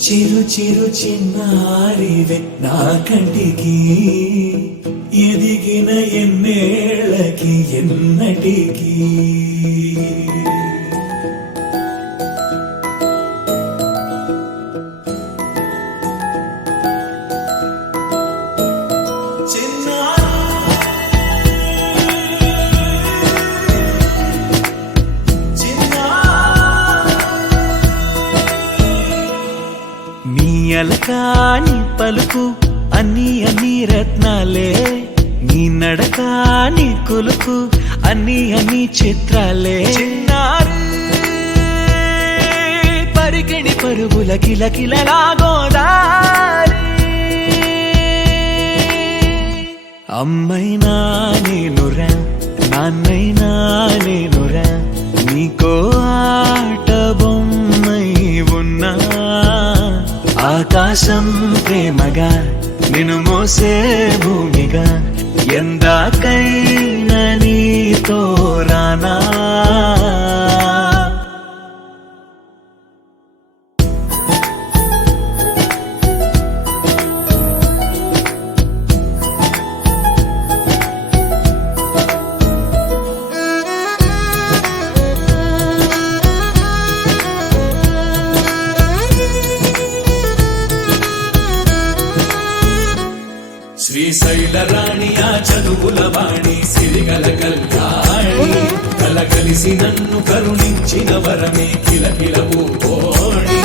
చిరు చిరు చిన్నారివే నా కంటికి ఎదిగిన ఎన్నేళ్ళకి ఎన్నటికి అలకాని పలుకు అన్ని అన్ని రత్నాలే నీ నడక నీ కొలుకు అన్ని అన్ని చిత్రాలే చిన్నారు పరికిణి పరుగుల కిలకిలలా గోదారి అమ్మైనా నేనురా నాన్నైనా నేనురా నీకో ఆట బొమ్మై ఉన్నా ఆకాశం ప్రేమగా నిన్ను మోసే భూమిగా ఎందాకైనా నీతో రానా శ్రీశైల రాణి ఆ చదువుల వాణి సిరిగల కల్యాణి కలగలిసి నన్ను కరుణించిన వరమే కిలకిల పూకోణి